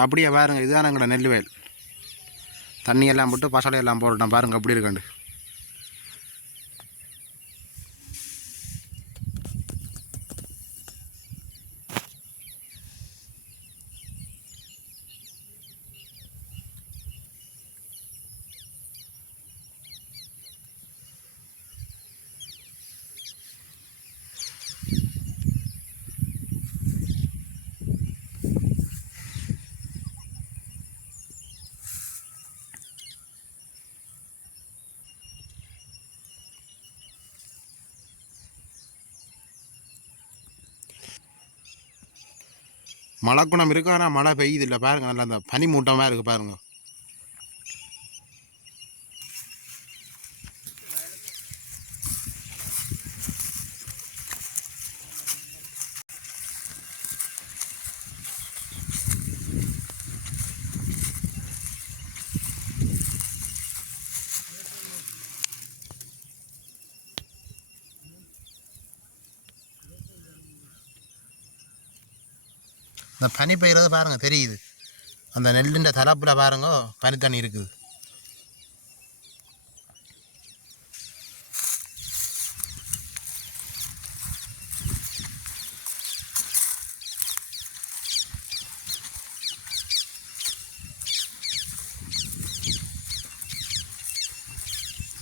அப்படியே பாருங்கள், இதுதான் எங்களோட நெல் வயல். தண்ணியெல்லாம் போட்டு பசலையெல்லாம் போட்டுட்டோம். பாருங்கள் அப்படி இருக்காண்டு. மழை குணம் இருக்குது, ஆனால் மழை பெய்யுது இல்லை. பாருங்கள், நல்லா அந்த பனி மூட்டமாக இருக்குது பாருங்கள். இந்த பனி பெய்கிறது பாருங்கள் தெரியுது. அந்த நெல்லுன்ற தலப்பில் பாருங்க பனி தண்ணி இருக்குது.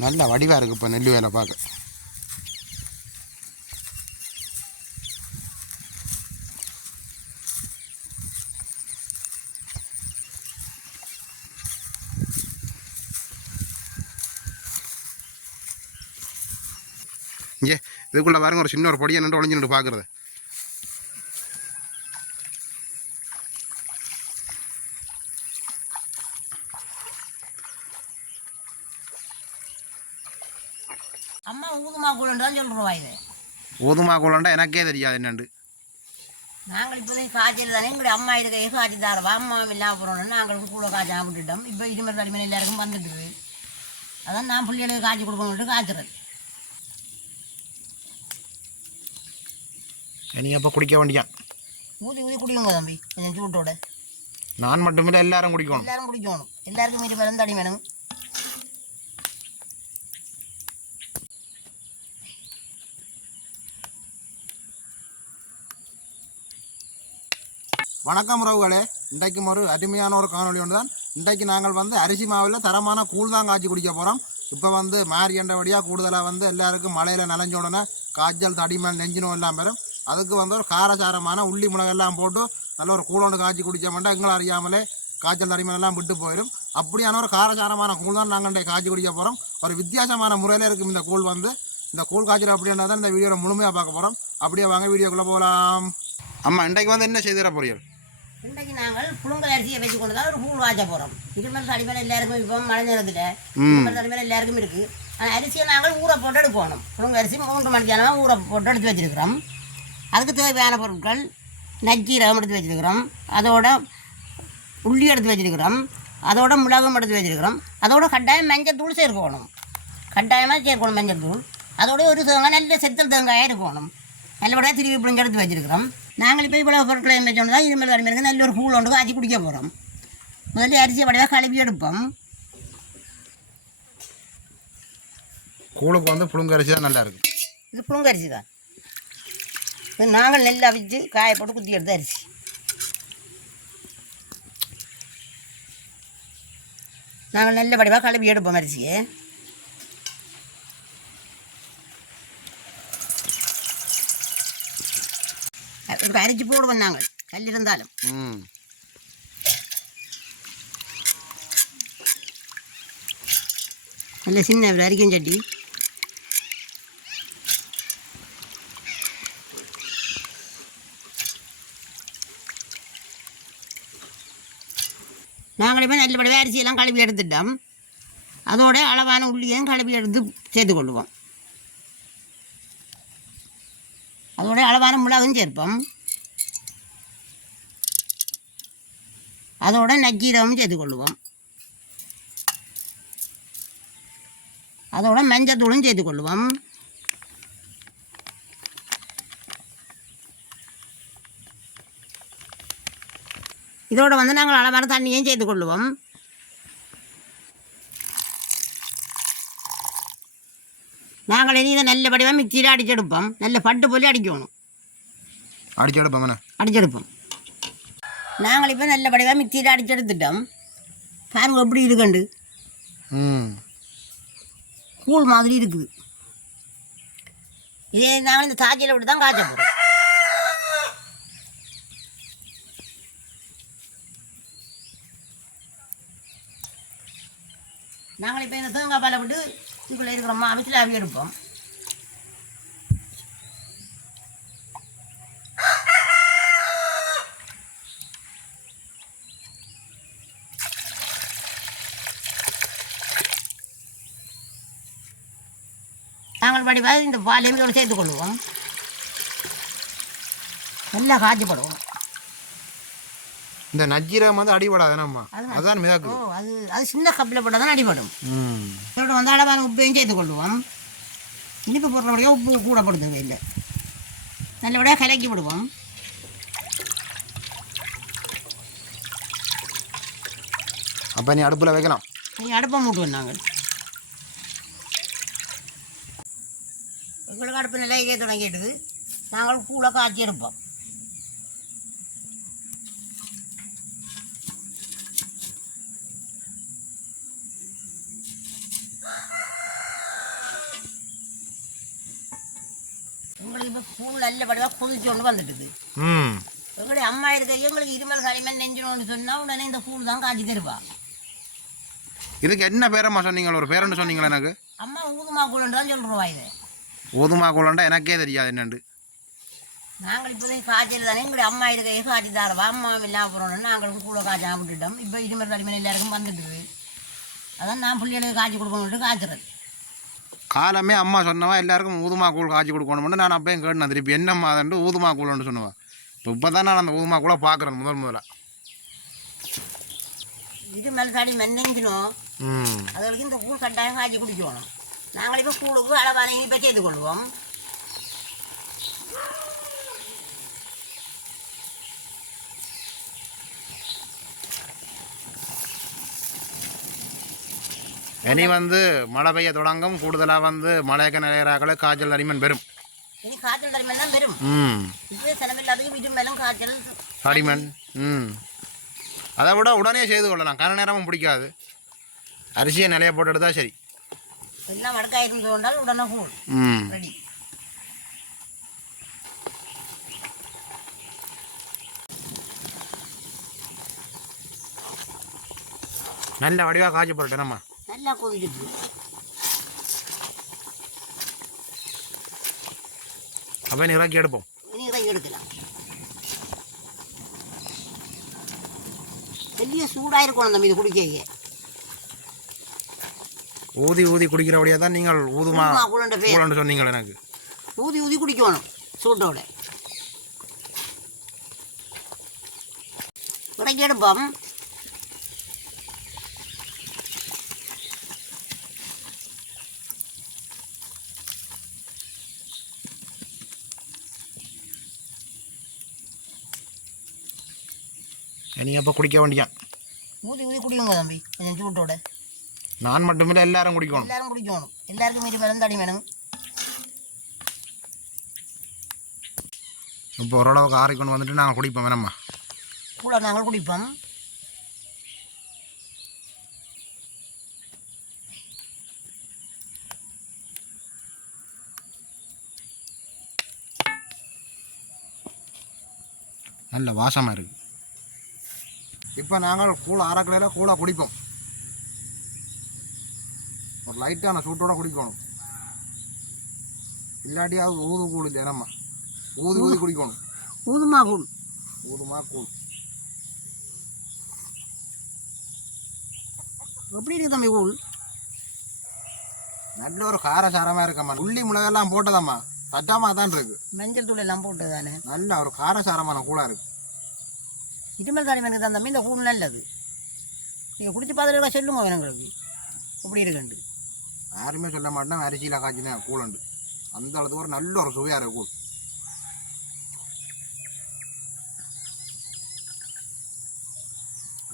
நல்ல வடிவாக இருக்குது இப்போ நெல் வேலை பார்க்க. இங்கே இதுக்குள்ளே பாருங்க ஒரு சின்ன ஒரு பொடியை நின்று ஒளிஞ்சு நின்று பார்க்குறது. அம்மா ஊதுமா கூழன்னு தான் சொல்லுவா. இது ஊதுமா கூழண்டா எனக்கே தெரியாது என்னண்டு. நாங்கள் இப்போதைக்கு காய்ச்சல் தானே எங்களுடைய அம்மா இதுக்கு காய்ச்சி தரவா அம்மா இல்லாம போகிறோம்னு நாங்களுக்கு கூட காய்ச்சி விட்டுட்டோம். இப்போ இருமல் தடிமன் எல்லாருக்கும் வந்துட்டுது. அதான் நான் பிள்ளைகளுக்கு காய்ச்சி கொடுக்கணுன்ட்டு காய்ச்சிறது. நீ அப்போ குடிக்க வேண்டியான். ஊதி ஊதி குடிக்குங்க தம்பி, கொஞ்சம் சூட்டோட. நான் மட்டுமில்லை, எல்லாரும் குடிக்கணும். எல்லாரும் குடிக்கணும். எல்லாருக்கும் மீறி வேணும், தடி வேணும். வணக்கம் உறவுகளே, இன்றைக்கும் ஒரு அருமையான ஒரு காணொலி ஒன்று தான். இன்றைக்கு நாங்கள் வந்து அரிசி மாவில் தரமான கூழ் தான் காய்ச்சி குடிக்க போகிறோம். இப்போ வந்து மாறியண்டபடியாக கூடுதலாக வந்து எல்லாருக்கும் மழையில் நனைஞ்ச உடனே காய்ச்சல் தடிமன் நெஞ்சினும் எல்லாம் பெறும். அதுக்கு வந்து ஒரு காரசாரமான உள்ளி மிளகெல்லாம் போட்டு நல்ல ஒரு கூழோண்டு காய்ச்சி குடித்தோம்னா எங்களை அறியாமலே காய்ச்சல் தடிமன் எல்லாம் விட்டு போயிடும். அப்படியான ஒரு காரசாரமான கூழ் தான் நாங்கள் காய்ச்சி குடிக்க போகிறோம். ஒரு வித்தியாசமான முறையில் இருக்கும் இந்த கூழ் வந்து. இந்த கூழ் காய்ச்சல் அப்படின்னா தான் இந்த வீடியோவில் முழுமையாக பார்க்க போகிறோம். அப்படியே வாங்க வீடியோக்குள்ளே போகலாம். அம்மா இன்றைக்கு வந்து என்ன செய்திட போறீர்கள்? இன்றைக்கு நாங்கள் புழுங்கல் அரிசியை வச்சு கொண்டு தான் ஒரு கூழ் காய்ச்ச போகிறோம். இருமல் தடிமேல் எல்லாருக்கும் இப்போ மழை நேரத்தில் இருமல் தடிமேல் எல்லாருக்கும் இருக்குது. ஆனால் அரிசியை நாங்கள் ஊற போட்டு எடுக்கணும். புழுங்கல் அரிசி 3 மணிக்கான ஊற போட்டு எடுத்து வச்சுருக்கிறோம். அதுக்கு தேவையான பொருட்கள் நச்சீரகம் எடுத்து வச்சுருக்கிறோம், அதோட உள்ளி எடுத்து வச்சுருக்கிறோம், அதோட மிளகும் எடுத்து வச்சுருக்கிறோம், அதோட கட்டாயம் மஞ்சள் தூள் சேர்க்கணும். கட்டாயமாக சேர்க்கணும் மஞ்சள் தூள். அதோட ஒரு தேங்காய் நல்ல செத்தல் தேங்காயாக இருக்கணும். நல்லபடியாக திருவி பிடிஞ்சி எடுத்து வச்சுருக்கிறோம். நாங்கள் இப்போ இவ்வளோ பொருட்களை வச்சோன்னு தான் இருமல் வறுமைக்கு நல்ல ஒரு கூழ் ஒன்று காய்ச்சி குடிக்க போகிறோம். முதல்ல அரிசியை வடிவாக கழுவி எடுப்போம். கூழுக்கு வந்து புழுங்க அரிசி தான் நல்லா இருக்கும். இது புழுங்க அரிசி தான். இது நாங்கள் நெல் அவிச்சு காய போட்டு குத்தி எடுத்த அரிசி. நாங்கள் நல்ல வடிவாக கழுவி எடுப்போம் அரிசியை. அரிச்சு போடுவோம் நாங்கள் கல் இருந்தாலும். நல்ல சின்ன அரிக்கும் சட்டி. நாங்கள் இப்போ நல்லபடி அரிசியெல்லாம் கழுவி எடுத்துட்டோம். அதோட அளவான உள்ளியும் கழுவி எடுத்து சேர்த்து கொள்ளுவோம். அதோட அளவான மிளகும் சேர்ப்போம். அதோட நச்சீரகமும் சேர்த்து கொள்ளுவோம். அதோட மஞ்சள் தூளும் சேர்த்து கொள்ளுவோம். இதோட வந்து நாங்கள் அளவான தண்ணியும் சேர்த்து கொள்ளுவோம். நாங்கள் இனி இதை நல்லபடியாக மிக்சியில் அடிச்செடுப்போம். நல்ல பட்டு போல அடிக்கணும். அடிச்செடுப்போம். நாங்கள் இப்போ நல்லபடியாக மிக்சியில் அடிச்செடுத்துட்டோம். பாருங்க எப்படி இருக்குண்டு. கூழ் மாதிரி இருக்குது. இதே நாங்கள் இந்த சாச்சியில் விட்டு தான் காய்ச்ச போகிறோம். நாங்கள் இப்போ இந்த தேங்காய் பாலை விட்டு இதுக்குள்ளே இருக்கிற மாமிச்சில் அவி எடுப்போம். நாங்கள் படிப்பாக இந்த பாலையும் இதோடு சேர்த்துக்கொள்வோம். நல்லா காய்ச்சப்படுவோம். இந்த நஜ்ஜீரகம் வந்து அடிபடாதானம்மா? அதான் மிதக்கு. அது சின்ன கப்பில் போட்டால் தான் அடிபடும். இதோட வந்து அளவான உப்பையும் சேர்த்துக்கொள்வோம். இனிப்பு போடுறபடியாக உப்பு கூடப்படுத்தவே இல்லை. நல்லபடியாக கலக்கி விடுவோம். அப்போ நீ அடுப்பில் வைக்கலாம். நீங்கள் அடுப்பை மூட்டுவோம். நாங்கள் எங்களுக்கு அடுப்பு நல்லா இதே தொடங்கிட்டுது. நாங்கள் கூழை காய்ச்சி எடுப்போம். எங்களுக்கு இப்போ கூழ் நல்லபடியாக கொதிச்சு கொண்டு வந்துட்டுது. எங்களுடைய அம்மா இருக்க எங்களுக்கு இருமல் களிமண் நெஞ்சணும்னு சொன்னால் உடனே இந்த கூழ் தான் காய்ச்சி தருவா. இதுக்கு என்ன பேரம்மா சொன்னீங்க? ஒரு பேரன்னு சொன்னீங்களா? எனக்கு அம்மா ஊதுமா கூழன்னு தான் சொல்லுவா. இது ஊதுமா கூழண்டா எனக்கே தெரியாது என்னண்டு. நாங்கள் இப்போதைக்கு காய்ச்சல் தானே எங்களுடைய அம்மா இருக்கையே காய்ச்சி தரவா. அம்மா இல்லாமல் போகிறோன்னு நாங்களுக்கு கூட காய்ச்சி விட்டுட்டோம். இப்போ இருமல் களிமண் எல்லாருக்கும் வந்துட்டுது. அதான் நான் பிள்ளைகளுக்கு காய்ச்சி கொடுக்கணுன்ட்டு காய்ச்சிறது. காலமே அம்மா சொன்னவா எல்லாருக்கும் ஊதுமா கூழ் காய்ச்சி கொடுக்கணும்னு நான் அப்பயும் கேட்டேன். திருப்பி என்னம்மா அதுன்ட்டு ஊதுமா கூழ்னு சொன்னவா. இப்போ தான் நான் அந்த ஊதுமா கூழ பார்க்குறேன் முதல்ல. இருமல் களிமண் நெஞ்சணும் அதுகளுக்கு இந்த கூழ் கட்டாயம் காய்ச்சி குடிக்கணும். நாங்கள் இப்போ கூழுக்கு அளவான இனிப்பை செய்து கொள்வோம். இனி வந்து மழை பெய்ய தொடங்கும். கூடுதலாக வந்து மழைக்க நிறையறாக்கள காய்ச்சல் தடிமன் பெறும். இனி காய்ச்சல் தடிமன் தான் பெறும். இப்போ செலவில்லாததுக்கு இருமலும் காய்ச்சல் தடிமன். அதை விட உடனே செய்து கொள்ளலாம். கன நேரமும் பிடிக்காது. அரிசியை நிலைய போட்டு எடுத்தால் சரி. எல்லாம் வடக்காக இருந்து கொண்டால் உடனே கூழ் ரெடி. நல்ல வடிவாக காய்ச்சி போட்டேனம்மா. நல்லா கொதிச்சுட்டு அப்போ நீ இறக்கி எடுப்போம். இனி இறக்கி எடுக்கலாம். பெரிய சூடாக இருக்கணும் தம்பி இது குடிக்க. ஊதி ஊதி குடிக்கிறபடியாக தான் நீங்கள் ஊதுமா கூழன்னு சொன்னீங்களே. எனக்கு ஊதி ஊதி குடிக்கணும் சூட்டோட. இறக்கி எடுப்போம். நீ அப்போ குடிக்க வேண்டியான். ஊதி ஊதி குடிக்குங்க தம்பி கொஞ்சம் சூட்டோட. நான் மட்டுமில்லை எல்லாரும் குடிக்கணும். எல்லாரும் குடிக்கணும். எல்லாருக்கும் மீறி வேணும் தடி வேணும். இப்போ ஓரளவுக்கு ஆறிக்கொண்டு வந்துட்டு நாங்கள் குடிப்போம். வேணம்மா கூட நாங்கள் குடிப்போம். நல்ல வாசமாக இருக்குது. இப்போ நாங்கள் கூழ் அரைக்கலையில் கூழாக குடிப்போம். ஒரு லைட்டான சூட்டோட குடிக்கணும். இல்லாட்டியாவது ஊது கூழ் இல்லை நம்ம ஊதி ஊதி குடிக்கணும். ஊதுமா கூழ். ஊதுமா கூழ் எப்படி இருக்குது தம்பி கூழ்? நல்ல ஒரு காரசாரமாக இருக்கம்மா. உள்ளி மிளகெல்லாம் போட்டதாம்மா. தட்டாமல் தான் இருக்கு. மஞ்சள் தூள் எல்லாம் போட்டு தானே. நல்ல ஒரு காரசாரமான கூழாக இருக்குது. இருமல் களிமண்ணுக்கு தான் தம்பி இந்த கூழ் நல்லது. நீங்கள் குடிச்சு பார்த்துட்டு சொல்லுங்க எங்களுக்கு எப்படி இருக்குண்டு. யாருமே சொல்ல மாட்டேன் அரிசியில் காய்ச்சினா கூழண்டு. அந்த அளவுக்கு ஒரு நல்ல ஒரு சுவையாக இருக்கு கூழ்.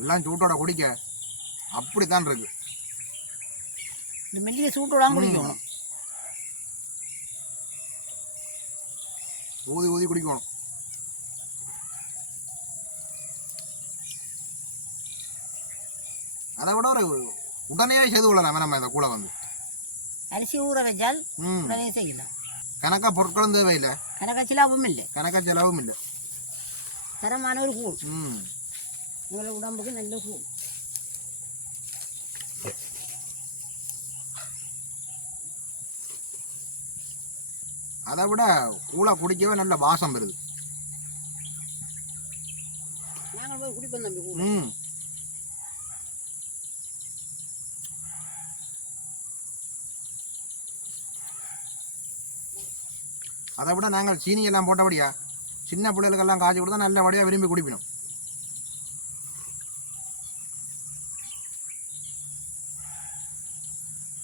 எல்லாம் சூட்டோட குடிக்க அப்படித்தான் இருக்கு. இந்த மெல்லிய சூட்டோட குடிக்கணும். ஊதி ஊதி குடிக்கணும். அதை விட ஒரு உடனே செய்து கொள்ளலாம் நம்ம இந்த கூழை வந்து. அரிசி ஊற வச்சால் உடனே செய்யலாம். கணக்கா பொருட்களும் தேவையில்லை, கணக்கா செலவும் இல்லை, கணக்கா செலவும் இல்லை. தரமான ஒரு கூழ், உங்களை உடம்புக்கு நல்ல கூழ். அதை விட கூழை குடிக்கவே நல்ல வாசம் வருது. நாங்கள் போய் குடிப்போம் தம்பி கூழ். அதை விட நாங்கள் சீனி எல்லாம் போட்டபடியா சின்ன பிள்ளைகளுக்கெல்லாம் காய்ச்சி கொடுத்தா நல்லபடியாக விரும்பி குடிப்பினோம்.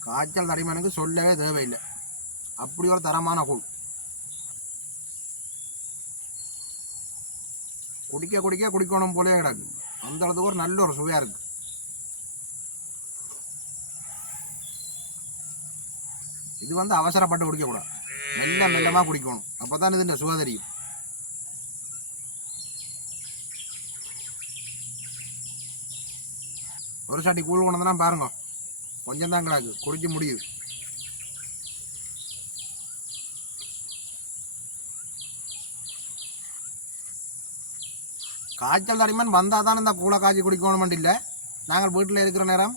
காய்ச்சல் தடிமனுக்கு சொல்லவே தேவையில்லை, அப்படி ஒரு தரமான கூழ். குடிக்க குடிக்க குடிக்கணும் போலே கிடக்கு, அந்த அளவுக்கு ஒரு நல்ல ஒரு சுவையாக இருக்கு. இது வந்து அவசரப்பட்டு குடிக்கக்கூடாது, மெல்ல மெல்லமாக குடிக்கணும், அப்போ தான் இது இந்த சுவை தெரியும். ஒரு சாட்டி கூழ் கொண்டு தான் பாருங்க, கொஞ்சம் தான் கிடக்கு, குடிக்க முடியுது. காய்ச்சல் தடிமன் வந்தால் தான் இந்த கூழை காய்ச்சி குடிக்கணுமெண்டு இல்லை, நாங்கள் வீட்டில் இருக்கிற நேரம்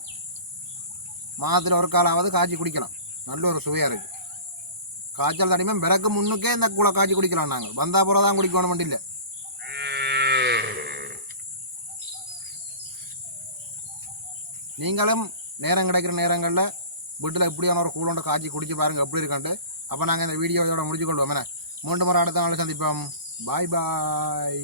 மாதத்தில் ஒரு காலாவது காய்ச்சி குடிக்கலாம், நல்ல ஒரு சுவையாக இருக்குது. காய்ச்சல் தடிமன் பிறகு முன்னுக்கே இந்த கூழை காய்ச்சி குடிக்கலாம், நாங்கள் வந்தா போகிற தான் குடிக்கணுமெண்டு இல்லை. நீங்களும் நேரம் கிடைக்கிற நேரங்களில் வீட்டில் இப்படியான ஒரு கூழோண்ட காய்ச்சி குடிச்சு பாருங்கள் எப்படி இருக்கான்ட்டு. அப்போ நாங்கள் இந்த வீடியோவோட முடிச்சுக்கொள்வோம். என்ன மீண்டும் ஒரு அடுத்த நாள் சந்திப்போம். பாய் பாய்.